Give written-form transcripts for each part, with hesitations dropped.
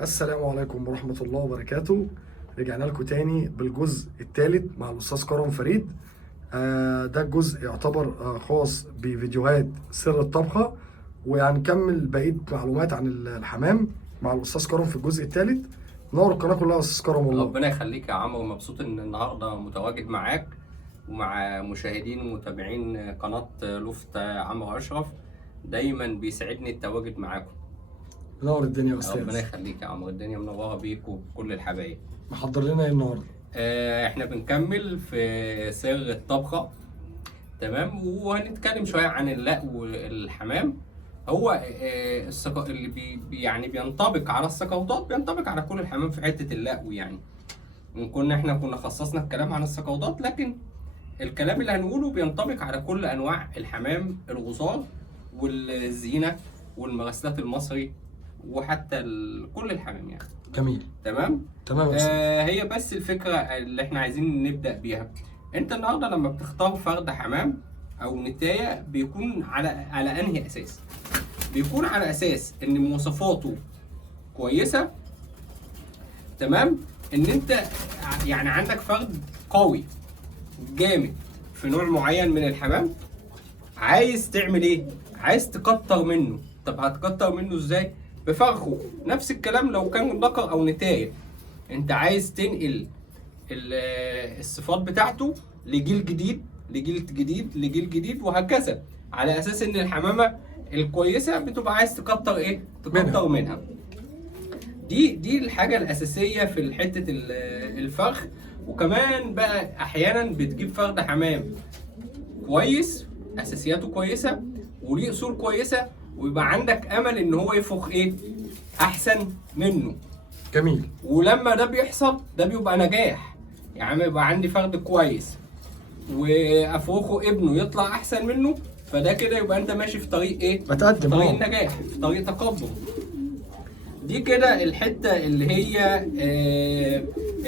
السلام عليكم ورحمة الله وبركاته. رجعنا لكم تاني بالجزء الثالث مع الأستاذ كرم فريد. ده الجزء يعتبر خاص بفيديوهات سر الطبخة، وهنكمل بقية معلومات عن الحمام مع الأستاذ كرم في الجزء الثالث. نور القناة كلها يا أستاذ كرم والله. ربنا يخليك يا عمرو، مبسوط ان النهارده متواجد معاك ومع مشاهدين ومتابعين قناة لوفت عمرو اشرف. دايما بيسعدني التواجد معاكم. نور الدنيا يا أستاذ. ربنا يخليك يا عمرو، الدنيا منوره بيك وبكل الحبايب. محضر لنا إيه النهارده؟ احنا بنكمل في سر الطبخة، تمام، وهنتكلم شوية عن اللقو والحمام. هو اللي يعني بينطبق على السكوتات بينطبق على كل الحمام في حتة اللقو. يعني احنا كنا خصصنا الكلام عن السكوتات، لكن الكلام اللي هنقوله بينطبق على كل انواع الحمام، الغصار والزينة والمغسلات المصري، وحتى كل الحمام يعني. جميل. تمام تمام يا أستاذ. هي بس الفكرة اللي احنا عايزين نبدأ بيها. انت النهارده لما بتختار فرد حمام او نتاية بيكون على انهي اساس؟ بيكون على اساس ان مواصفاته كويسة، تمام، ان انت يعني عندك فرد قوي جامد في نوع معين من الحمام، عايز تعمل ايه؟ عايز تكتر منه. طب هتكتر منه ازاي؟ بفرخه. نفس الكلام لو كان ذكر او نتاية، انت عايز تنقل الصفات بتاعته لجيل جديد لجيل جديد لجيل جديد وهكذا، على اساس ان الحمامه الكويسه بتبقى عايز تكتر ايه؟ تكتر منها. دي الحاجه الاساسيه في حته الفرخ. وكمان بقى احيانا بتجيب فرد حمام كويس، اساسياته كويسه وليه اصول كويسه، ويبقى عندك امل ان هو يفرخ ايه؟ احسن منه. جميل. ولما ده بيحصل ده بيبقى نجاح. يعني يبقى عندي فرد كويس وافرخه ابنه يطلع احسن منه، فده كده يبقى انت ماشي في طريق ايه؟ بتقدم. طريق النجاح، في طريق تقدم. دي كده الحته اللي هي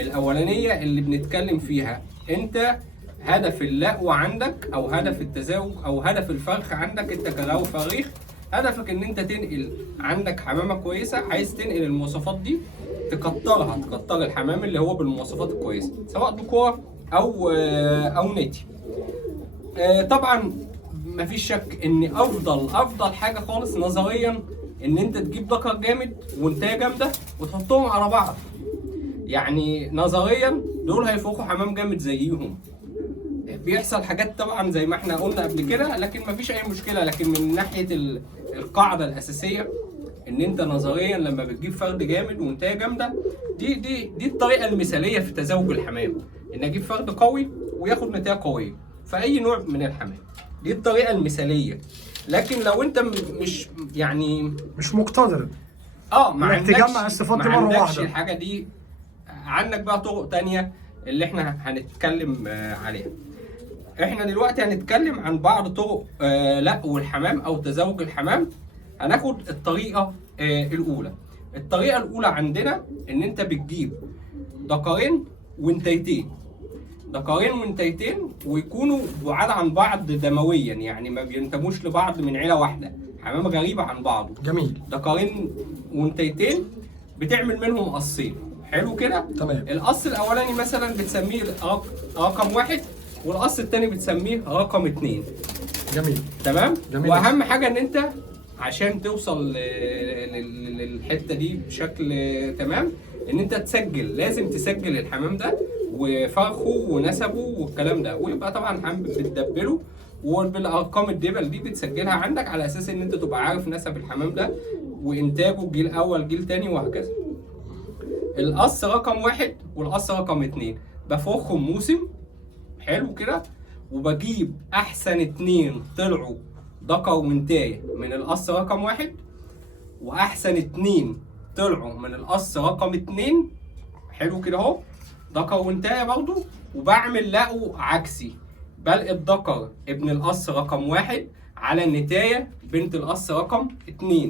الاولانيه اللي بنتكلم فيها. انت هدف اللقو عندك او هدف التزاوج او هدف الفرخ عندك، انت كراوي فريخ هدفك ان انت تنقل عندك حمامه كويسه، عايز تنقل المواصفات دي، تكتر الحمام اللي هو بالمواصفات الكويسه، سواء ذكور او نتي. طبعا مفيش شك ان افضل حاجه خالص نظريا ان انت تجيب ذكر جامد وانتايه جامده وتحطهم على بعض. يعني نظريا دول هيفرخوا حمام جامد زيهم. بيحصل حاجات طبعا زي ما احنا قلنا قبل كده، لكن مفيش اي مشكله. لكن من ناحيه القاعده الاساسيه ان انت نظريا لما بتجيب فرد جامد وانتايه جامده، دي الطريقه المثاليه في تزاوج الحمام، ان اجيب فرد قوي وياخد نتايه قويه في اي نوع من الحمام. دي الطريقه المثاليه. لكن لو انت مش مقتدر ما انك تجمع الصفات دي مره واحده، الحاجه دي عندك بقى طرق تانية اللي احنا هنتكلم عليها. احنا دلوقتي هنتكلم عن بعض طرق لقو الحمام او تزاوج الحمام. هناخد الطريقه الاولى. الطريقه الاولى عندنا ان انت بتجيب ذكرين وانتيتين، ويكونوا بعاد عن بعض دمويا، يعني ما بينتموش لبعض من عيله واحده، حمام غريبه عن بعضه. جميل. ذكرين وانتيتين بتعمل منهم قصين. حلو كده؟ تمام. القص الاولاني مثلا بتسميه رقم 1، والقص الثاني بتسميه رقم 2. جميل. تمام؟ جميل. واهم حاجه ان انت عشان توصل للحته دي بشكل تمام، ان انت لازم تسجل الحمام ده وفرخه ونسبه والكلام ده، ويبقى طبعا الحمام بتدبله، وبالارقام الدبل دي بتسجلها عندك على اساس ان انت تبقى عارف نسب الحمام ده وانتاجه جيل اول جيل تاني وهكذا. القص رقم 1 والقص رقم 2 بفرخهم موسم. حلو كده؟ وبجيب احسن 2 طلعوا ذكر وانتايه من القص رقم 1، واحسن 2 طلعوا من القص رقم 2. حلو كده اهو، ذكر وانتايه برضه. وبعمل لقو عكسي، بلقي الذكر ابن القص رقم 1 على النتايه بنت القص رقم 2،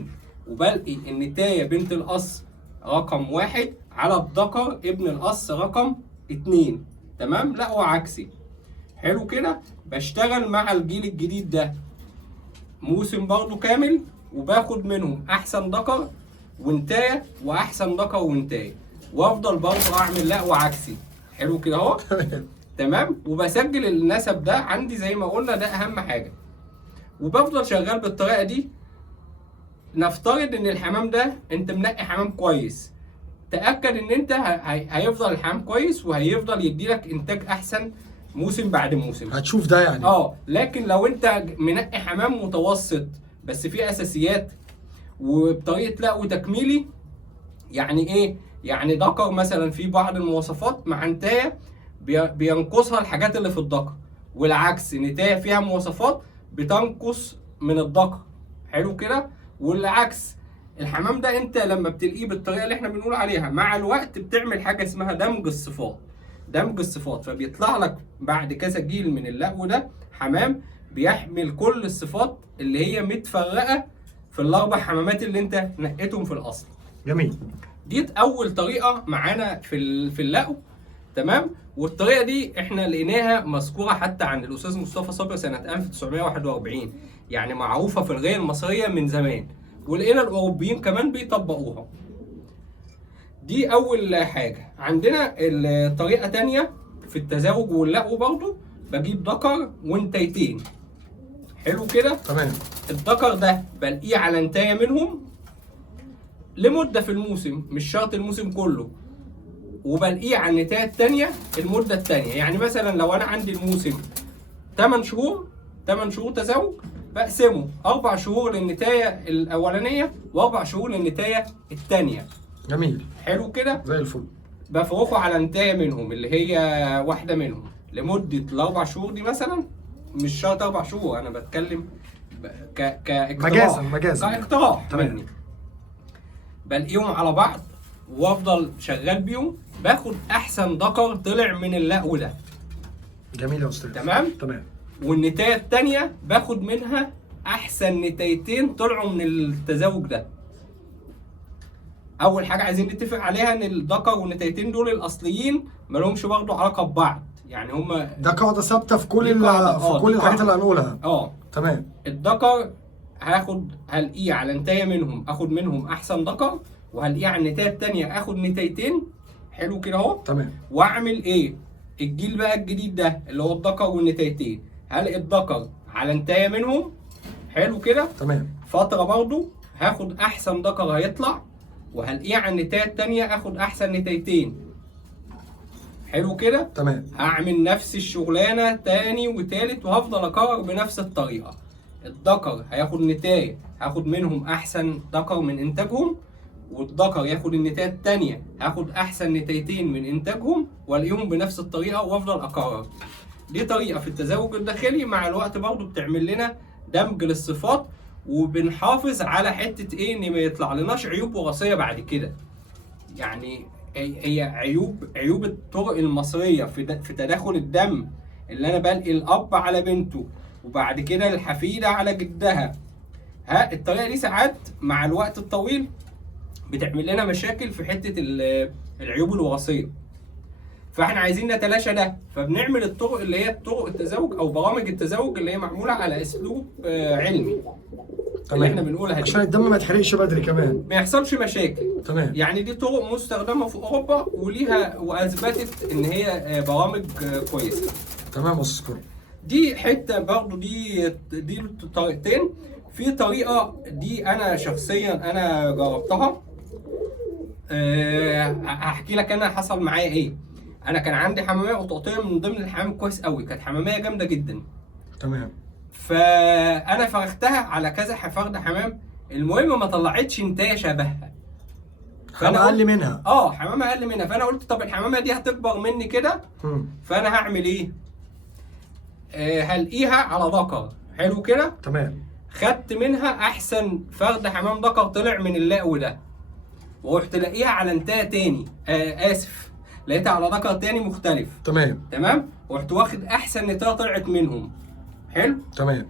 وبلقي النتايه بنت القص رقم 1 على الذكر ابن القص رقم 2. تمام؟ لقو عكسي. حلو كده؟ بشتغل مع الجيل الجديد ده موسم برضه كامل، وباخد منهم احسن ذكر وانتايه واحسن ذكر وانتايه، وافضل برضه اعمل لقو عكسي. حلو كده اهو. تمام. وبسجل النسب ده عندي زي ما قلنا، ده اهم حاجه. وبفضل شغال بالطريقه دي. نفترض ان الحمام ده انت منقي حمام كويس، تاكد ان انت هيفضل الحمام كويس وهيفضل يديلك انتاج احسن موسم بعد موسم. هتشوف ده يعني. لكن لو انت منقي حمام متوسط بس فيه اساسيات وبطريقه لقو تكميلي، يعني ايه؟ يعني ذكر مثلا في بعض المواصفات مع نتايه بينقصها الحاجات اللي في الذكر، والعكس نتايه فيها مواصفات بتنقص من الذكر. حلو كده. والعكس الحمام ده انت لما بتلقيه بالطريقه اللي احنا بنقول عليها، مع الوقت بتعمل حاجه اسمها دمج الصفات. دمج الصفات، فبيطلع لك بعد كذا جيل من اللقو ده حمام بيحمل كل الصفات اللي هي متفرقه في الاربع حمامات اللي انت نقيتهم في الاصل. جميل. دي اول طريقه معانا في اللقو. تمام. والطريقه دي احنا لقيناها مذكوره حتى عند الاستاذ مصطفى صبري سنه 1941، يعني معروفه في الغايه المصريه من زمان، ولقينا الاوروبيين كمان بيطبقوها. دي اول حاجه. عندنا الطريقه تانية في التزاوج واللقو برضو، بجيب ذكر وانتيتين. حلو كده. تمام. الذكر ده بلقيه على انتايه منهم لمده في الموسم، مش شرط الموسم كله، وبلقيه على النتايه الثانيه المده الثانيه. يعني مثلا لو انا عندي الموسم 8 شهور تزاوج، بقسمه 4 شهور للنتايه الاولانيه و4 شهور للنتايه الثانيه. جميل. حلو كده. زي الفل. بفرقه على نتايه منهم اللي هي واحده منهم لمده ال4 شهور دي مثلا، مش شرط 4 شهور، انا بتكلم كاقتراح. مجازا كاقتراح مني. بلقيهم على بعض وافضل شغال بيهم، باخد احسن ذكر طلع من اللقو ده. جميل يا استاذ. تمام. والنتايه الثانيه باخد منها احسن نتايتين طلعوا من التزاوج ده. اول حاجه عايزين نتفق عليها ان الذكر والنتايتين دول الاصليين ما لهمش برضه علاقه ببعض، يعني هما ده قاعده ثابته في كل الحاجات اللي هنقولها. تمام. الذكر هلقيه على نتايه منهم، اخد منهم احسن ذكر، وهلقيه على النتايه الثانيه اخد نتايتين. حلو كده اهو. تمام. واعمل ايه؟ الجيل بقى الجديد ده اللي هو الذكر والنتايتين، هلقي الذكر على نتايه منهم. حلو كده. تمام. فتره برضه هاخد احسن ذكر هيطلع، وهلقيه على النتايه الثانيه اخد احسن نتايتين. حلو كده. تمام. هعمل نفس الشغلانه تاني وتالت، وهفضل اكرر بنفس الطريقه. الذكر هياخد نتايه هاخد منهم احسن ذكر من انتاجهم، والذكر ياخد النتايه الثانيه هاخد احسن نتايتين من انتاجهم، والقيهم بنفس الطريقه وافضل اكرر. دي طريقه في التزاوج الداخلي. مع الوقت برضه بتعمل لنا دمج للصفات، وبنحافظ على حته ايه؟ ان ما يطلع لناش عيوب وراثيه بعد كده. يعني هي عيوب الطرق المصريه في تداخل الدم، اللي انا بلقي الاب على بنته وبعد كده الحفيده على جدها. الطريقه دي ساعات مع الوقت الطويل بتعمل لنا مشاكل في حته العيوب الوراثيه، فاحنا عايزين نتلاشى ده. فبنعمل الطرق اللي هي طرق التزاوج او برامج التزاوج اللي هي معموله على اسلوب علمي. اللي احنا بنقولها دي عشان الدم ما يتحرقش بدري كمان، ما يحصلش مشاكل. تمام. يعني دي طرق مستخدمه في اوروبا وليها واثبتت ان هي برامج كويسه. تمام يا استاذ كرم. دي حته برضو، دي طريقتين. في طريقه دي انا شخصيا انا جربتها. هحكي لك انا حصل معايا ايه. انا كان عندي حماميه قطقطيه من ضمن الحمام كويس قوي، كانت حماميه جامده جدا. تمام. فانا فرختها على كذا فرد حمام، المهم ما طلعتش نتايه شبهها. حمامه اقل منها. حمامه اقل منها. فانا قلت طب الحمامه دي هتكبر مني كده، فانا هعمل ايه؟ هلقيها على ذكر. حلو كده. تمام. خدت منها احسن فرد حمام ذكر طلع من اللقو ده، ورحت لاقيها على نتايه تاني. لقيتها على ذكر تاني مختلف. تمام. ورحت واخد احسن نتايه طلعت منهم. حلو. تمام.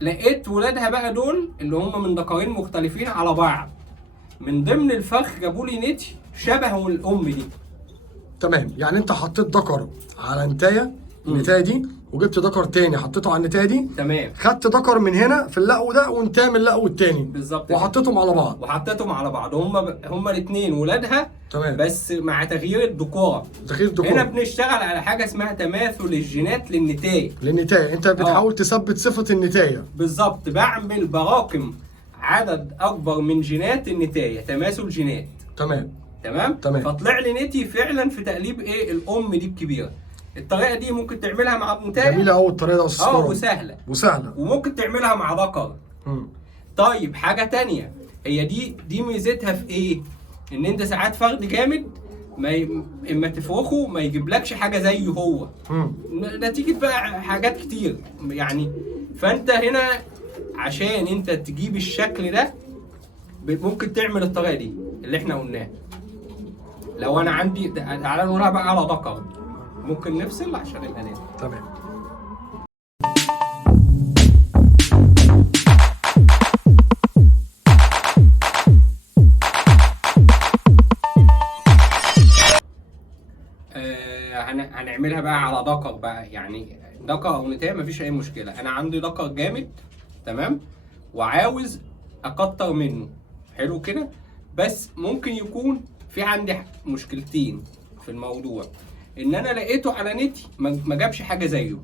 لقيت ولادها بقى دول اللي هم من ذكرين مختلفين على بعض، من ضمن الفخ جابوا لي نتي شبه الام دي. تمام. يعني انت حطيت ذكر على نتايه، النتايه دي وجبت دكر تاني حطيته على النتايه دي، تمام. خدت دكر من هنا في اللقو ده وانتهى من اللقو التاني بالظبط، وحطيتهم على بعض. وحطيتهم على بعض، هما الاثنين ولادها، تمام. بس مع تغيير الذكوره. تغيير الذكور. هنا بنشتغل على حاجه اسمها تماثل الجينات للنتايه. للنتايه، انت بتحاول تثبت صفه النتايه. بالظبط، بعمل براكم عدد اكبر من جينات النتايه، تماثل جينات. تمام. تمام. فطلع لي نتي فعلا في تقليب ايه الام دي الكبيره. الطريقه دي ممكن تعملها مع النتايه. جميله قوي الطريقه دي يا وسهله. وسهله. وممكن تعملها مع ذكر. طيب حاجه تانية، هي دي ميزتها في ايه؟ ان انت ساعات فرد جامد اما تفرخه ما يجيبلكش حاجه زيه هو. نتيجه بقى حاجات كتير يعني. فانت هنا عشان انت تجيب الشكل ده ممكن تعمل الطريقه دي اللي احنا قلناها. لو انا عندي، تعالى نقولها بقى على ذكر، ممكن نفصل عشان الانام. تمام. هنعملها بقى على ذكر بقى، يعني ذكر او نتايه مفيش اي مشكله. انا عندي ذكر جامد، تمام، وعاوز اكتر منه، حلو كده. بس ممكن يكون في عندي مشكلتين في الموضوع، ان انا لقيته على نتي ما جابش حاجه زيه.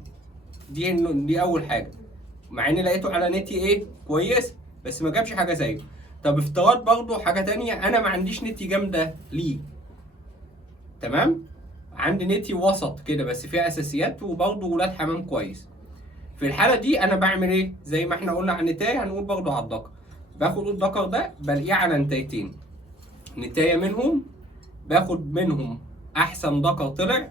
دي اول حاجه، مع اني لقيته على نتي ايه كويس، بس ما جابش حاجه زيه. طب افتراض برضه حاجه تانية، انا ما عنديش نتي جامده ليه، تمام، عندي نتي وسط كده بس فيها اساسيات وبرضه ولاد حمام كويس. في الحاله دي انا بعمل ايه؟ زي ما احنا قلنا على النتايه هنقول برضه على الذكر. باخد الذكر ده بلاقيه على نتايتين، نتايه منهم باخد منهم احسن ذكر طلع،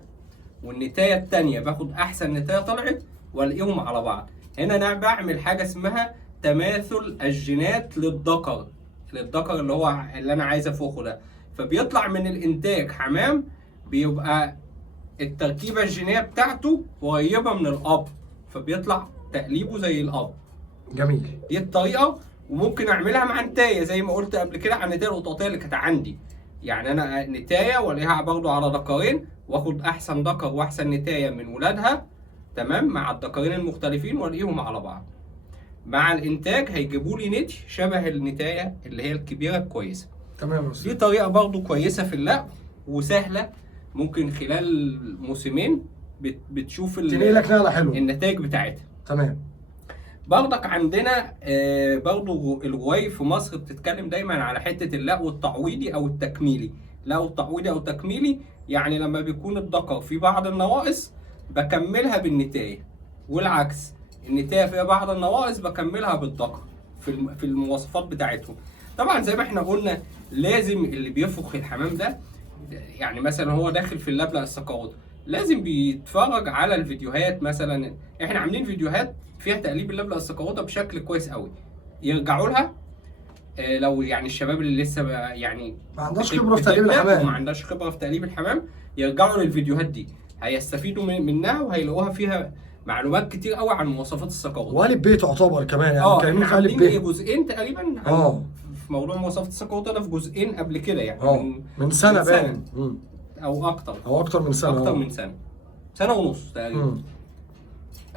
والنتايه الثانيه باخد احسن نتايه طلعت والاقيهم على بعض. هنا انا بعمل حاجه اسمها تماثل الجينات للذكر اللي انا عايز افوخه ده. فبيطلع من الانتاج حمام بيبقى التركيبه الجينيه بتاعته قريبه من الاب، فبيطلع تقليبه زي الاب. جميل. دي الطريقه. وممكن اعملها مع نتايه زي ما قلت قبل كده على النتايه القطاطيه اللي كانت عندي. يعني انا نتايه والاقيها برضه على ذكرين، واخد احسن ذكر واحسن نتايه من ولادها، تمام، مع الذكرين المختلفين والاقيهم على بعض. مع الانتاج هيجيبوا لي نتي شبه النتايه اللي هي الكبيره الكويسه. تمام يا استاذ. دي طريقه برضه كويسه في اللعب وسهله، ممكن خلال موسمين بتشوف تنقلك نقله حلوه النتائج بتاعتها. تمام. برضك عندنا برضه الرواي في مصر بتتكلم دايما على حته اللقو التعويضي او التكميلي. اللقو التعويضي او التكميلي يعني لما بيكون الذكر في بعض النواقص بكملها بالنتايه، والعكس النتايه فيها بعض النواقص بكملها بالذكر في المواصفات بتاعتهم. طبعا زي ما احنا قلنا لازم اللي بيفرخ الحمام ده، يعني مثلا هو داخل في اللبلة السكروت، لازم بيتفرج على الفيديوهات. مثلا احنا عاملين فيديوهات فيها تقليب اللبلة السكروتة بشكل كويس قوي، يرجعوا لها. لو يعني الشباب اللي لسه يعني ما عندهاش خبره في تقليب الحمام، ما عندهاش خبره في تقليب الحمام، يرجعوا للفيديوهات دي، هيستفيدوا منها وهيلاقوها فيها معلومات كتير قوي عن مواصفات السكروت. وقالب بيت تعتبر كمان، يعني كانوا عاملين جزئين تقريبا في موضوع مواصفات السكروت ده، في جزئين قبل كده يعني من سنه باين او اكتر من سنه، اكتر من سنه ونص تقريبا.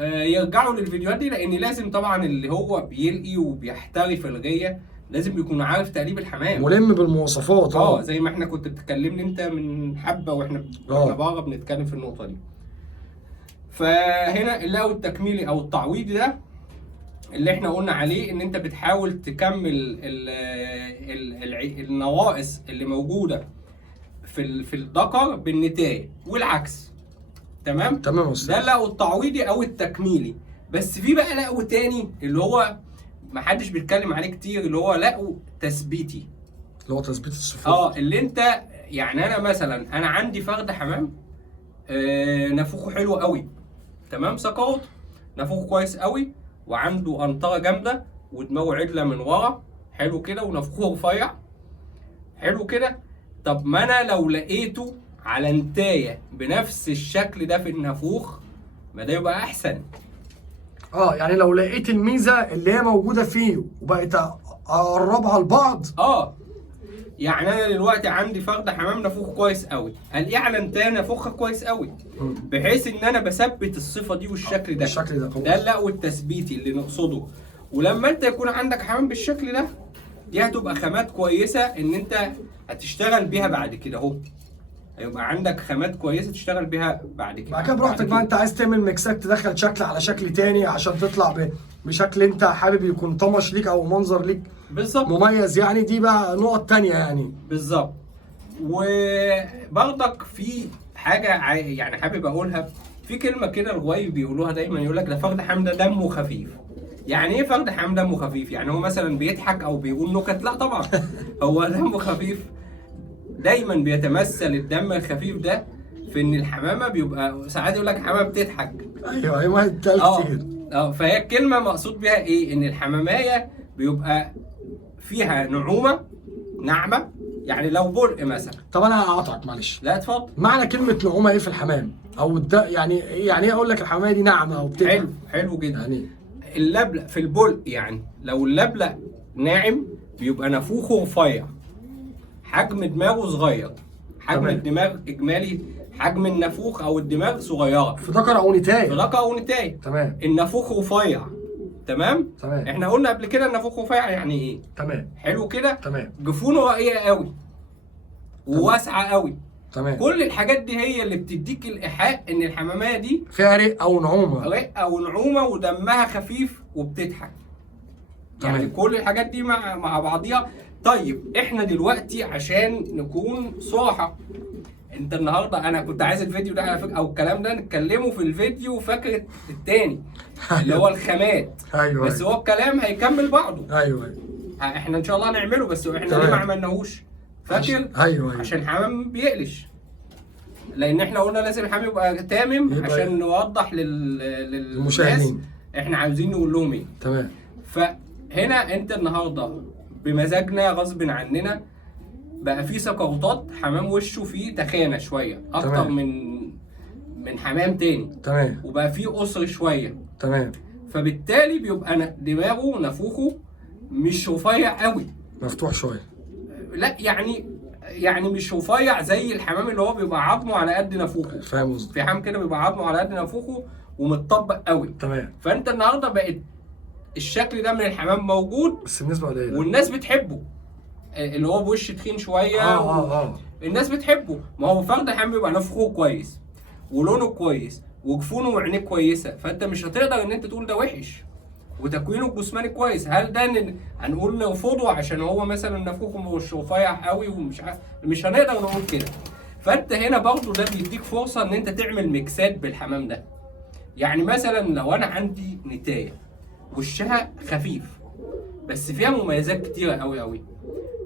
يرجعوا للفيديوهات دي، لان لازم طبعا اللي هو بيلقي وبيحترف الغيه لازم يكون عارف تقليب الحمام، ملم بالمواصفات. زي ما احنا كنت بتكلمني انت من حبه واحنا بره بنتكلم في النقطه دي. فهنا اللقو التكميلي او التعويضي ده اللي احنا قلنا عليه، ان انت بتحاول تكمل النواقص اللي موجوده في الذكر بالنتايه والعكس. تمام يا استاذ. ده اللقو التعويضي او التكميلي. بس في بقى لقو تاني اللي هو ما حدش بيتكلم عليه كتير، اللي هو لقو تثبيتي، اللي هو تثبيت الصفوف. اللي انت يعني انا مثلا انا عندي فرد حمام نافوخه حلو قوي، تمام، سكروت نافوخه كويس قوي، وعنده انطره جامده ودماغه عدله من ورا، حلو كده، ونافوخه رفيع، حلو كده. طب ما انا لو لقيته على نتايه بنفس الشكل ده في النافوخ، ما ده يبقى احسن. يعني لو لقيت الميزه اللي هي موجوده فيه وبقيت اقربها لبعض، يعني انا دلوقتي عندي فرد حمام نافوخ كويس قوي، الاقيه على انتان نافوخها كويس قوي، بحيث ان انا بثبت الصفه دي والشكل ده. الشكل ده ده اللقو التثبيتي اللي نقصده. ولما انت يكون عندك حمام بالشكل ده، دي هتبقى خامات كويسه ان انت هتشتغل بيها بعد كده اهو. هيبقى عندك خامات كويسه تشتغل بيها بعد كده. بعد كده براحتك بقى، انت عايز تعمل ميكسات تدخل شكل على شكل تاني عشان تطلع بشكل انت حابب يكون طمش ليك او منظر ليك بالظبط مميز يعني. دي بقى نقط تانية يعني. بالظبط. وبرضك في حاجه يعني حابب اقولها، في كلمه كده الغوايب بيقولوها دايما، يقول لك ده فرد حمام ده دمه خفيف. يعني ايه فرد حمام دمه خفيف؟ يعني هو مثلا بيضحك او بيقول نكت؟ لا طبعا. هو دمه خفيف دايما بيتمثل الدم الخفيف ده في ان الحمامه بيبقى ساعات يقول لك حمامه بتضحك. ايوه ايوه اتقال كتير. فهي الكلمه مقصود بيها ايه؟ ان الحمامايه بيبقى فيها نعومه ناعمه. يعني لو بلق مثلا. طب انا هقاطعك معلش. لا اتفضل. معنى كلمه نعومه ايه في الحمام؟ او يعني ايه اقول لك الحماميه دي ناعمه او بتضحك؟ حلو جدا. يعني اللبلق في البلق، يعني لو اللبلق ناعم بيبقى نافوخه رفيع، حجم دماغه صغير، حجم تمام. الدماغ اجمالي حجم النافوخ او الدماغ صغيره في ذكر او نتايه. في ذكر او نتايه. تمام. النافوخ رفيع. تمام. احنا قلنا قبل كده النافوخ رفيع يعني ايه؟ تمام. حلو كده. تمام. جفونه رقيقه قوي وواسعه قوي. تمام. كل الحاجات دي هي اللي بتديك الايحاء ان الحماميه دي فيها رق او نعومه. رق او نعومه ودمها خفيف وبتضحك. تمام. يعني كل الحاجات دي مع بعضيها. طيب احنا دلوقتي عشان نكون صراحه، انت النهارده انا كنت عايز الفيديو ده على فكره او الكلام ده نتكلمه في الفيديو فكره التاني اللي هو الخامات. ايوه. بس هو الكلام هيكمل بعضه. ايوه. احنا ان شاء الله هنعمله، بس احنا تمام. ليه ما عملناهوش؟ فاكر؟ ايوه. عشان حمام بيقلش. لان احنا قلنا لازم الحمام يبقى تامم عشان نوضح للمشاهدين احنا عاوزين نقول لهم ايه. تمام. فهنا انت النهارده بمزاجنا غصب عننا بقى في سقوطات حمام وشه فيه تخانه شويه اكتر. تمام. من حمام تاني. تمام. وبقى فيه قصر شويه. تمام. فبالتالي بيبقى دماغه نافوخه مش رفيع قوي، مفتوح شويه. لا يعني مش رفيع زي الحمام اللي هو بيبقى عظمه على قد نافوخه. فاهم قصدي؟ في حمام كده بيبقى عظمه على قد نافوخه ومتطبق قوي. تمام. فانت النهارده بقت الشكل ده من الحمام موجود بس النسبه قليله والناس بتحبه، اللي هو بوش تخين شويه. الناس بتحبه. ما هو فرد حمام بيبقى نافوخه كويس ولونه كويس وجفونه وعينيه كويسه، فانت مش هتقدر ان انت تقول ده وحش. وتكوينه الجسماني كويس. هل ده هنقول نرفضه عشان هو مثلا نافوخه مش رفيع قوي ومش مش هنقدر نقول كده. فانت هنا برضه ده بيديك فرصه ان انت تعمل ميكسات بالحمام ده. يعني مثلا لو انا عندي نتايه وشها خفيف بس فيها مميزات كتيره قوي قوي،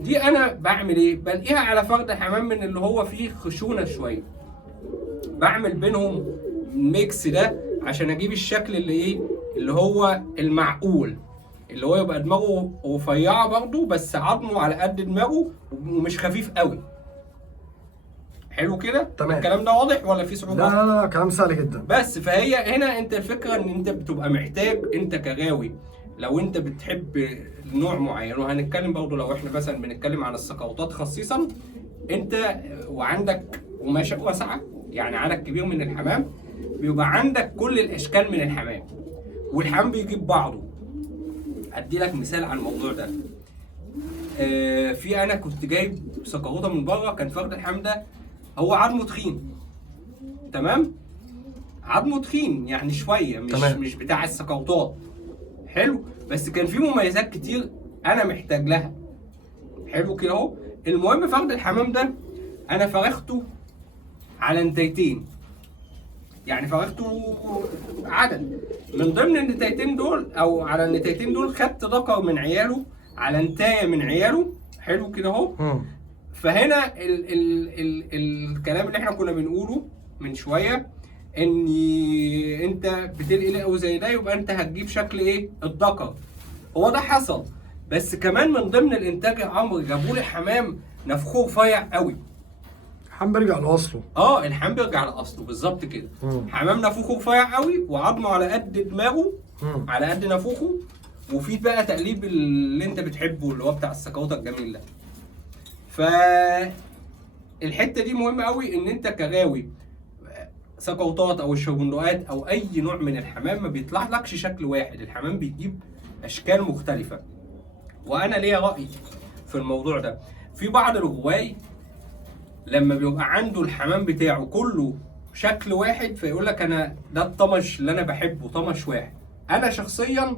دي انا بعمل ايه؟ بلاقيها على فرد حمام من اللي هو فيه خشونه شويه، بعمل بينهم الميكس ده عشان اجيب الشكل اللي ايه؟ اللي هو المعقول، اللي هو يبقى دماغه رفيعه برضه بس عظمه على قد دماغه ومش خفيف قوي. حلو كده؟ تمام. الكلام ده واضح ولا في صعوبه؟ لا كلام سهل جدا. بس فهي هنا انت الفكره ان انت بتبقى محتاج انت كغاوي، لو انت بتحب نوع معين، وهنتكلم برضه لو احنا مثلا بنتكلم عن السقوطات خصيصا، انت وعندك قماشه واسعه يعني عدد كبير من الحمام، بيبقى عندك كل الاشكال من الحمام والحمام بيجيب بعضه. ادي لك مثال على الموضوع ده. في انا كنت جايب سقوطه من بره، كان فرد الحمام ده هو عظمه تخين. تمام؟ عظمه تخين يعني شويه مش بتاع السقوطات. حلو؟ بس كان في مميزات كتير انا محتاج لها. حلو كده اهو. المهم فرد الحمام ده انا فرخته على نتايتين، يعني فرخته عدد من ضمن النتايتين دول، او على النتايتين دول خدت ذكر من عياله على نتايه من عياله. حلو كده اهو. فهنا الكلام اللي احنا كنا بنقوله من شويه، ان انت بتنقل لقو زي ده يبقى انت هتجيب شكل ايه؟ الذكر. هو ده حصل، بس كمان من ضمن الانتاج يا عمرو جابوا لي حمام نافوخه رفيع قوي. الحمام بيرجع لاصله. الحمام بيرجع لاصله بالظبط كده. حمام نافوخه رفيع قوي وعظمه على قد دماغه على قد نافوخه، وفي بقى تقليب اللي انت بتحبه اللي هو بتاع السكوته الجميل ده. الحته دي مهمه قوي، ان انت كغاوي سقوطات او الشربندقات او اي نوع من الحمام ما بيطلع لكش شكل واحد، الحمام بيجيب اشكال مختلفه. وانا ليا راي في الموضوع ده. في بعض الغواي لما بيبقى عنده الحمام بتاعه كله شكل واحد، فيقول لك انا ده الطمش اللي انا بحبه طمش واحد. انا شخصيا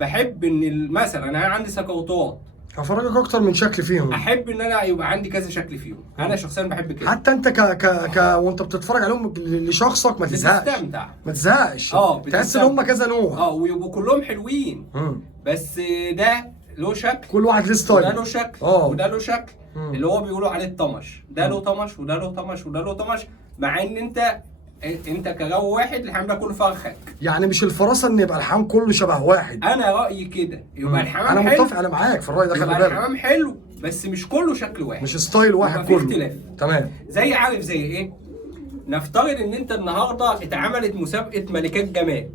بحب ان مثلا انا عندي سقوطات، هفرجك اكتر من شكل فيهم، احب ان انا يبقى عندي كذا شكل فيهم. انا شخصيا بحب كده، حتى انت وانت بتتفرج عليهم لشخصك ما تزهقش، بتستمتع، ما تزهقش، تحس ان هم كذا نوع، ويبقوا كلهم حلوين. بس ده له شكل، كل واحد ليه ستايل، وده له شكل، وده له شكل، اللي هو بيقولوا عليه الطمش. ده له طمش وده له طمش وده له طمش، مع ان انت كجو واحد الحمام ده كله فرخك. يعني مش الفراسه ان يبقى الحمام كله شبه واحد. انا رايي كده، يبقى الحمام انا حلو. متفق، انا معاك في الراي ده، خلي بالك. يبقى الحمام حلو بس مش كله شكل واحد، مش ستايل واحد كله، اختلاف. تمام. زي عارف زي ايه؟ نفترض ان انت النهارده اتعملت مسابقه ملكات جمال.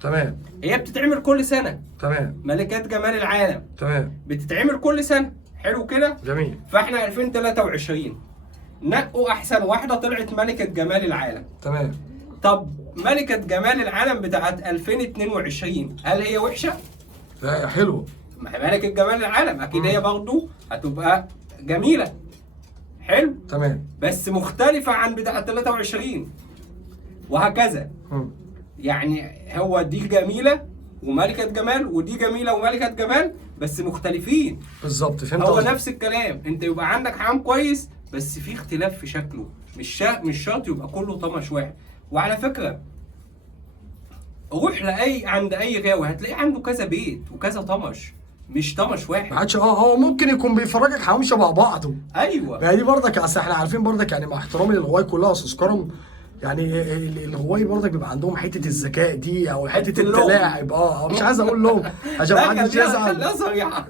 تمام. هي بتتعمل كل سنه. تمام. ملكات جمال العالم. تمام. بتتعمل كل سنه، حلو كده؟ جميل. فاحنا 2023 نقوا احسن واحده طلعت ملكه جمال العالم. تمام. طب ملكه جمال العالم بتاعت 2022 هل هي وحشه؟ لا، حلوه. ما هي ملكه جمال العالم اكيد هي برضه هتبقى جميله. حلو؟ تمام. بس مختلفه عن بتاعت 23 وهكذا. يعني هو دي جميله وملكه جمال، ودي جميله وملكه جمال، بس مختلفين. بالظبط، فهمت هو قصدك. نفس الكلام، انت يبقى عندك حمام كويس بس في اختلاف في شكله، مش شرط يبقى كله طمش واحد. وعلى فكره روح عند اي غاوي هتلاقي عنده كذا بيت وكذا طمش، مش طمش واحد. ما عادش ممكن يكون بيفرجك حمام شبه بعضه. ايوه، يعني دي برضك، اصل احنا عارفين برضك، يعني مع احترامي للغوايه كلها يا استاذ كرم، يعني الغوايه برضك بيبقى عندهم حته الذكاء دي، او حته التلاعب. مش عايز اقول لهم عشان ما حدش يزعل. لا صريحه.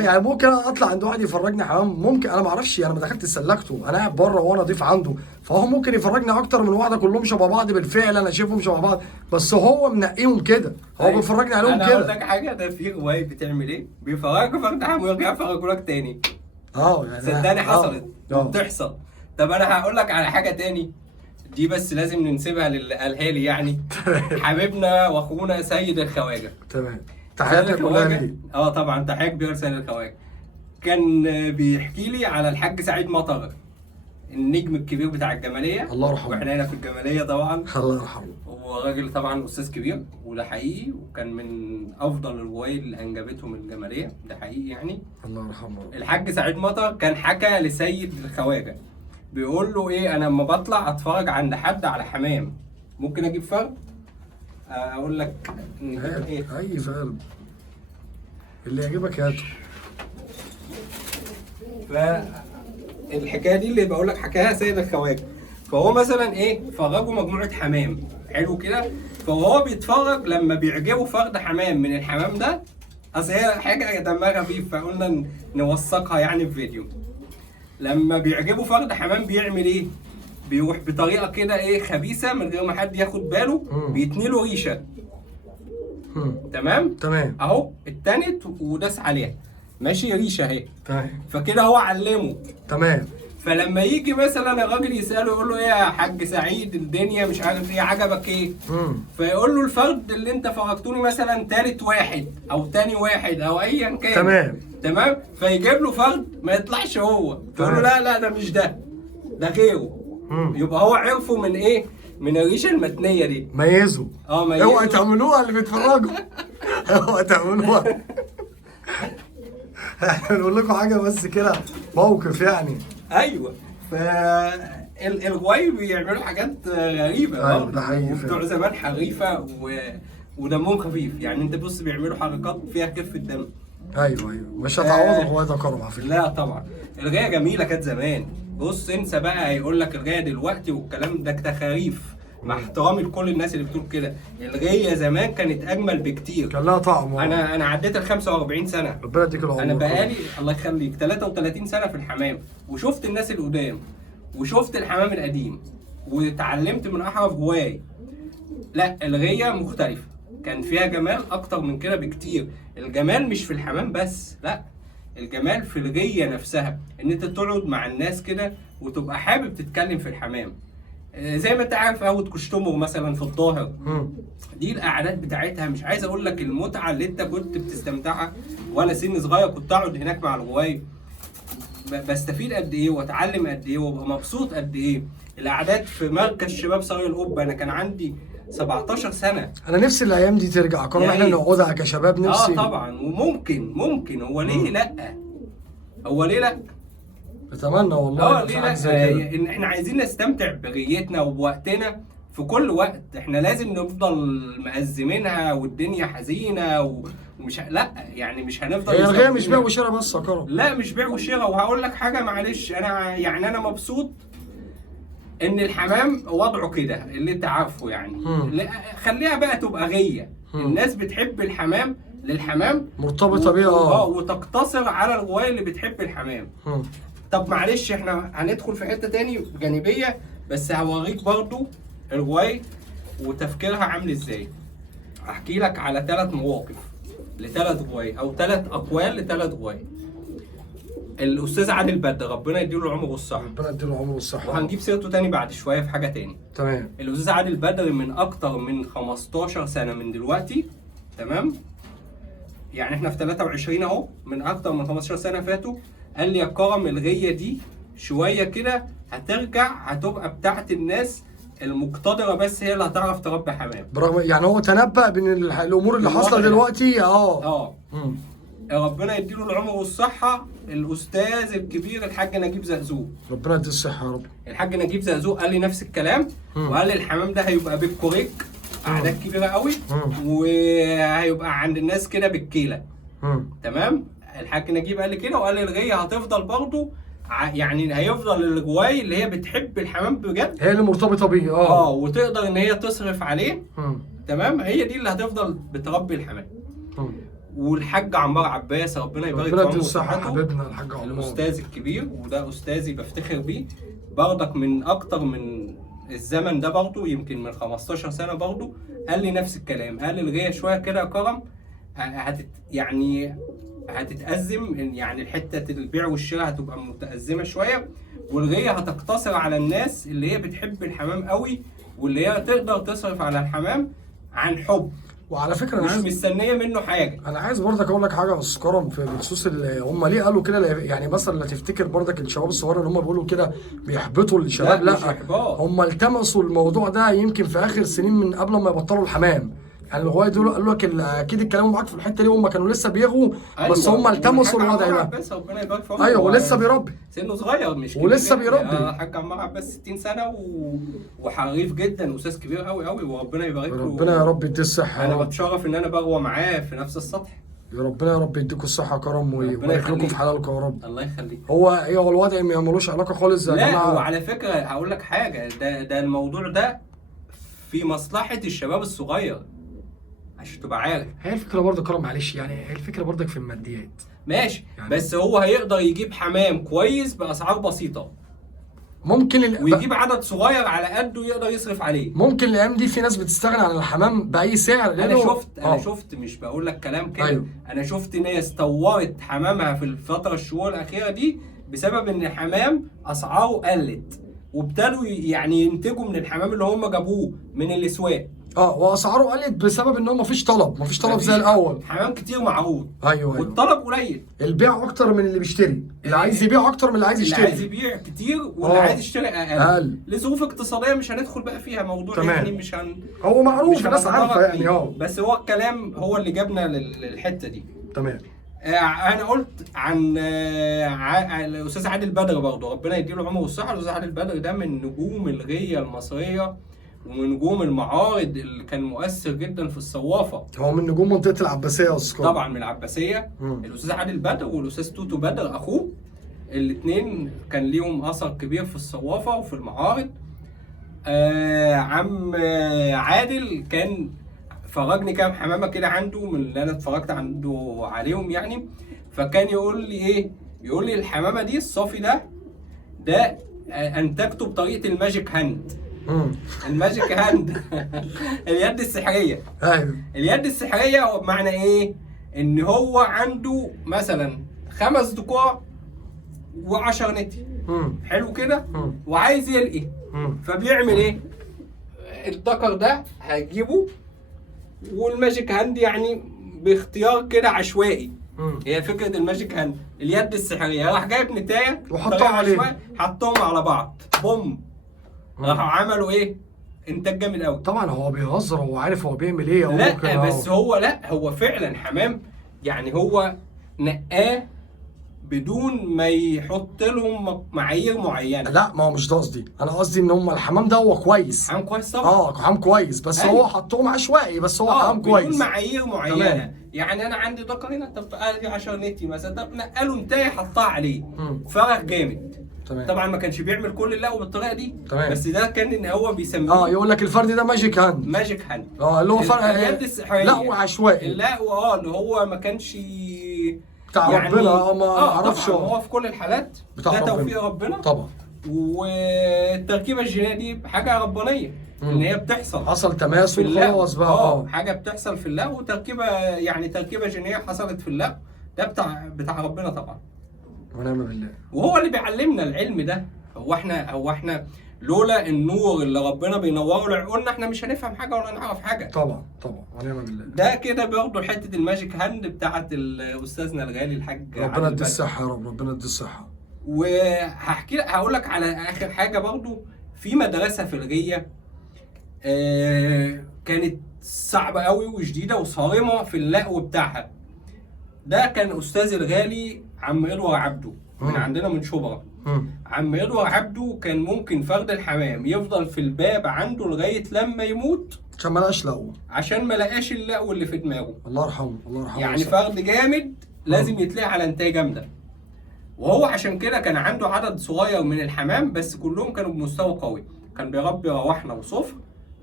يعني ممكن اطلع عند واحد يفرجني حمام، ممكن انا ما اعرفش، انا ما دخلت سلكته، انا قاعد بره وانا ضيف عنده، فهو ممكن يفرجني اكتر من واحده كلهم شبه بعض. بالفعل انا شايفهم شبه بعض، بس هو منقيهم كده، هو بيفرجني عليهم كده. انا اقول لك حاجه، ده في غوايه بتعمل ايه؟ بيفرجك فرد حمام ويرجع يفرجوا لك تاني. يعني صدقني حصلت، بتحصل. طب انا هقول لك على حاجه تاني، دي بس لازم ننسبها للي قالها لي يعني. حبيبنا واخونا سيد الخواجه. تمام. تحياتي لك. طبعا تحيه كبيره لسيد الخواجه. كان بيحكي لي على الحاج سعيد مطر، النجم الكبير بتاع الجماليه. الله يرحمه. واحنا هنا في الجماليه طبعا. الله يرحمه. هو راجل طبعا استاذ كبير، وده حقيقي، وكان من افضل الرواية اللي انجبتهم الجماليه، ده حقيقي يعني. الله يرحمه. الحاج سعيد مطر كان حكى لسيد الخواجه، بيقول له ايه، انا لما بطلع اتفرج عند حد على حمام ممكن اجيب فرد اقول لك ايه اي فرد اللي يعجبك هاته. فالحكايه دي اللي بقول لك حكاها سيد الخواجه. فهو مثلا ايه، فرجوا مجموعه حمام حلو كده، فهو بيتفرج لما بيعجبه فرد حمام من الحمام ده، اصل هي حاجه دمها خفيف فقلنا نوثقها يعني في فيديو. لما بيعجبه فرد حمام بيعمل ايه؟ بيروح بطريقه كده ايه خبيثه من غير ما حد ياخد باله، بيتني له ريشه. تمام؟ تمام. اهو اتنت وداس عليها، ماشي ريشه اهي. تمام. فكده هو علمه. تمام. فلما يجي مثلا الراجل يساله يقول له ايه يا حاج سعيد الدنيا مش عارف ايه عجبك ايه؟ فيقول له الفرد اللي انت فرجتوني مثلا تالت واحد او تاني واحد او ايا كان. تمام. فيجيب له فرد ما يطلعش هو، فيقول له لا ده مش ده غيره. يبقى هو عرفه من ايه؟ من الريشه المتنيه دي. ميزوا. ميزوا. اوعى تعملوها اللي بيتفرجوا. اوعى تعملوها. احنا بنقول لكم حاجه بس كده، موقف يعني. ايوه. الغواي بيعملوا حاجات غريبه. ايوه ده حقيقي. بتوع زمان حريفه ودمهم خفيف، يعني انت بص بيعملوا حركات فيها خفه دم. ايوه مش هتعوض الغوايه ده كرم على فكره. لا طبعا، الغايه جميله كانت زمان. بص انسى بقى هيقول لك الغايه دلوقتي والكلام ده تخاريف، مع احترامي لكل الناس اللي بتقول كده. الغايه زمان كانت اجمل بكتير، كان لها طعم. انا عديت ال 45 سنه، ربنا يديك العمر. انا بقالي الله يخليك 33 سنه في الحمام، وشفت الناس القدام وشفت الحمام القديم واتعلمت من احرف هواي. لا الغيه مختلفه، كان فيها جمال اكتر من كده بكتير. الجمال مش في الحمام بس، لا الجمال في الغيه نفسها، ان انت تقعد مع الناس كده وتبقى حابب تتكلم في الحمام. زي ما انت عارف قهوه كشتمر مثلا في الظاهر، دي القعدات بتاعتها مش عايز اقول لك المتعه اللي انت كنت بتستمتعها. وانا سن صغير كنت اقعد هناك مع الغواي، بستفيد قد ايه واتعلم قد ايه وابقى مبسوط قد ايه. القعدات في مركز شباب صغير القبه، انا كان عندي 17 سنه. انا نفسي الايام دي ترجع، كنا احنا نقعدها كشباب نفسي. طبعا، وممكن هو ليه لا؟ هو ليه لا؟ اتمنى والله. ليه لا؟ ان احنا عايزين نستمتع بغيتنا وبوقتنا في كل وقت. احنا لازم نفضل مأزمينها والدنيا حزينه ومش لا، يعني مش هنفضل. هي الغايه مش بيع وشراء بس يا كرم. لا مش بيع وشراء. وهقول لك حاجه معلش، انا مبسوط ان الحمام وضعه كده اللي انت عارفه يعني. خليها بقى تبقى غيه. الناس بتحب الحمام للحمام، مرتبطه بيه وتقتصر على الغوايه اللي بتحب الحمام. طب معلش احنا هندخل في حته تاني جانبيه، بس هوريك برضو الغواي وتفكيرها عامل ازاي. احكي لك على 3 مواقف ل3 غواي، او 3 اقوال ل3 غواي. الاستاذ عادل بدر ربنا يديله العمر والصحه. ربنا يديله العمر والصحه. وهنجيب سيرته تاني بعد شويه في حاجه تاني. تمام. الاستاذ عادل بدر من اكتر من 15 سنه من دلوقتي، تمام؟ يعني احنا في 23 اهو، من اكتر من 15 سنه فاتوا قال لي يا كرم الغيه دي شويه كده هترجع، هتبقى بتاعت الناس المقتدره بس هي اللي هتعرف تربي حمام. برغم يعني هو تنبأ بين الامور اللي حاصله دلوقتي. ربنا يديله العمر والصحه. الاستاذ الكبير الحاج نجيب زقزوق، ربنا يديه الصحه يا رب. الحاج نجيب زقزوق قال لي نفس الكلام. وقال لي الحمام ده هيبقى بالكوريك، اعداد كبيره قوي، وهيبقى عند الناس كده بالكيله. تمام. الحاج نجيب قال لي كده، وقال لي الغيه هتفضل برضه، يعني هيفضل الغواي اللي هي بتحب الحمام بجد، هي اللي مرتبطه بيه. وتقدر ان هي تصرف عليه. تمام. هي دي اللي هتفضل بتربي الحمام. والحاج عمار عباس ربنا يبارك في عمره وصحته، حبيبنا الحاج عمار، الاستاذ الكبير، وده استاذي بفتخر بيه برضك من اكتر من الزمن ده برضه، يمكن من 15 سنه برضه. قال لي نفس الكلام، قال لي الغيه شويه كده يا كرم هتتأزم، يعني الحته البيع والشراء هتبقى متأزمه شويه، والغيه هتقتصر على الناس اللي هي بتحب الحمام قوي، واللي هي تقدر تصرف على الحمام عن حب. وعلى فكره مش مستنيه منه حاجه. انا عايز برضك اقول لك حاجه بس كرم، في بخصوص هم ليه قالوا كده. يعني مثلا لا تفتكر برضك الشباب الصغيره اللي هم بيقولوا كده بيحبطوا الشباب. لا هم التمسوا الموضوع ده يمكن في اخر سنين من قبل ما يبطلوا الحمام. يعني الغوايه دول قالوا لك اكيد الكلام معاك في الحته دي، هم كانوا لسه بيغوا. بس هم التمسوا الوضع ده. بس ربنا يبارك في عمره. ايوه ولسه بيربي، سنه صغير مش كبير، ولسه بيربي. الحاج عمار عباس 60 سنه وحريف جدا، استاذ كبير قوي قوي، وربنا يبارك له. ربنا يا رب يديه الصحه. انا بتشرف ان انا بغوى معاه في نفس السطح. يا ربنا يا رب يديكم الصحه يا كرم، ويبارك لكم في حلالكم يا رب. الله يخليك. هو الوضع ما ملوش علاقه خالص يا جماعه. لا وعلى فكره هقول لك حاجه، ده الموضوع ده في مصلحه الشباب الصغير عشان تبقى عارف. هي الفكره برضه كرم معلش، يعني هي الفكره برضك في الماديات. ماشي يعني. بس هو هيقدر يجيب حمام كويس باسعار بسيطه، ممكن ويجيب عدد صغير على قده يقدر يصرف عليه. ممكن الايام دي في ناس بتستغنى عن الحمام باي سعر. انا شفت مش بقول لك كلام كده. أيوه. انا شفت ناس طورت حمامها في الفتره الشهور الاخيره دي بسبب ان الحمام اسعاره قلت، وابتدوا يعني ينتجوا من الحمام اللي هم جابوه من الاسواق. واسعاره قلت بسبب ان هو مفيش طلب زي الاول. حمام كتير معروض. ايوه والطلب قليل. البيع اكتر من اللي بيشتري، اللي عايز يبيع اكتر من اللي عايز يشتري. اللي عايز يبيع كتير واللي عايز يشتري اقل. لظروف اقتصاديه مش هندخل بقى فيها موضوع. تمام. يعني مش هو معروف الناس عارفه يعني. بس هو الكلام هو اللي جابنا للحته دي. تمام. انا قلت عن الاستاذ عادل بدر برضه ربنا يديله العمر والصحه. الاستاذ عادل بدر ده من نجوم الغيه المصريه ومن نجوم المعارض اللي كان مؤثر جدا في الصوافه. هو من نجوم منطقه العباسيه يا استاذ. طبعا من العباسيه. الاستاذ عادل بدر والاستاذ توتو بدر اخوه، الاثنين كان ليهم اثر كبير في الصوافه وفي المعارض. عم عادل كان فرجني كام حمامه كده عنده من اللي انا اتفرجت عنده عليهم يعني. فكان يقول لي ايه؟ يقول لي الحمامه دي الصافي ده انتجته بطريقه الماجيك هاند. الماجيك هاند اليد السحريه. ايوه. اليد السحريه هو بمعنى ايه؟ ان هو عنده مثلا 5 دكوع و10 نتي. حلو كده. وعايز يلقي، فبيعمل ايه؟ الدكر ده هيجيبه، والماجيك هاند يعني باختيار كده عشوائي. هي فكره الماجيك هاند اليد السحريه، راح جايب نتايه وحطها عليه، حطهم على بعض بوم، راحوا عملوا ايه؟ انتاج جامد قوي. طبعا هو بيهزر، هو عارف هو بيعمل ايه. لا بس هو فعلا حمام، يعني هو نقاه بدون ما يحط لهم معايير معينه. لا ما هو مش ده قصدي، انا قصدي ان هم الحمام ده هو كويس. حمام كويس طبعا. حمام كويس، بس أيوة. هو حطهم عشوائي، بس هو حمام كويس بدون معايير معينه. تمام. يعني انا عندي دكر هنا، طب قال لي 10 نتي مثلا، طب نقله انتايه حطها عليه، فرق جامد. تمام. طبعا ما كانش بيعمل كل اللقو بالطريقه دي. تمام. بس ده كان ان هو بيسميه يقول لك الفرد ده ماجيك هاند. ماجيك هاند. اللي هو فرق اليد السحريه. لا عشوائي. اللقو اللي هو ما كانش بتاع يعني ربنا. ما اعرفش. هو في كل الحالات بتاع ده توفيق ربنا طبعا. والتركيبه الجينيه دي حاجه ربانيه، ان هي بتحصل، حصل تماثل خلاص بقى. حاجه بتحصل في اللقو، وتركيبه يعني تركيبه جينيه حصلت في اللقو، ده بتاع ربنا طبعا ونعم بالله. وهو اللي بيعلمنا العلم ده. هو احنا لولا النور اللي ربنا بينوره لعقولنا احنا مش هنفهم حاجه ولا نعرف حاجه. طبعا ونعم بالله. ده كده برضه حته الماجيك هاند بتاعت استاذنا الغالي الحاج ربنا يديه الصحه يا رب، ربنا يديه الصحه. هقول لك على اخر حاجه برضه، في مدرسه فرعيه كانت صعبه قوي وشديده وصارمه في اللقو بتاعها. ده كان استاذ الغالي عم ادوار عبده من عندنا من شبرا. عم ادوار عبده كان ممكن فرد الحمام يفضل في الباب عنده لغايه لما يموت عشان ما لقاش لقو، عشان ما لقاش اللقو اللي في دماغه. الله يرحمه الله يرحمه. يعني فرد جامد لازم يتلاقي على انتاج جامده. وهو عشان كده كان عنده عدد صغير من الحمام، بس كلهم كانوا بمستوى قوي. كان بيربي رواحنا وصفر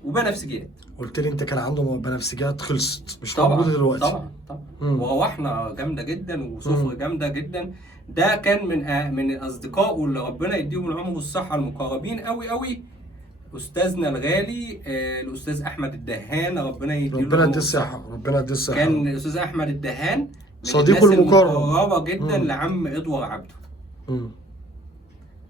وبنفسجيات. قلت لي انت كان عنده بنفسجيات خلصت مش طبعا موجوده دلوقتي. طبعا ورواحنا جامده جدا وصفر جامده جدا. ده كان من اصدقائه اللي ربنا يديهم العمر والصحه المقربين قوي قوي، استاذنا الغالي الاستاذ احمد الدهان، ربنا يديله الصحه. ربنا يديه الصحه. كان الاستاذ احمد الدهان صديقه المقرب مقربه جدا لعم ادوار عبده.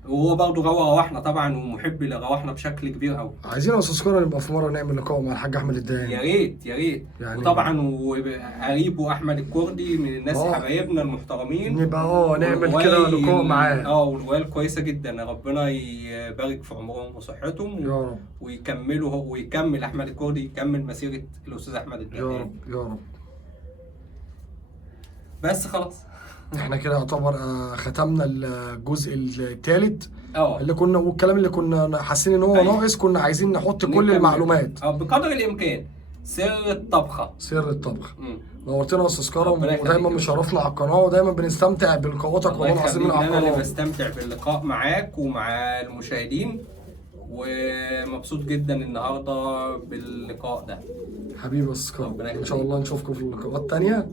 وهو برضه روى رواحنا طبعا ومحب لرواحنا بشكل كبير قوي. عايزين يا استاذ كرم نبقى في مره نعمل لقاء مع الحاج احمد الدهان. يا ريت يعني. وطبعا وقريبه احمد الكردي من الناس حبايبنا المحترمين، نبقى نعمل كده لقاء معاه. والرجال كويسه جدا، ربنا يبارك في عمرهم وصحتهم يا رب، ويكمل احمد الكردي يكمل مسيره الاستاذ احمد الدهان. يا رب يا رب. بس خلاص احنا كده يعتبر ختمنا الجزء الثالث اللي كنا، والكلام اللي كنا حاسين ان هو ناقص، كنا عايزين نحط كل المعلومات بقدر الامكان. سر الطبخه. نورتنا يا استاذ كرم، ودايما مشرفنا على القناه، ودايما بنستمتع بلقاءاتك والله العظيم على القناه. انا بستمتع باللقاء معاك ومع المشاهدين، ومبسوط جدا النهارده باللقاء ده. حبيبي يا استاذ كرم، ان شاء الله نشوفكم في اللقاءات الثانيه،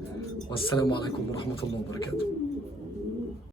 والسلام عليكم ورحمه الله وبركاته.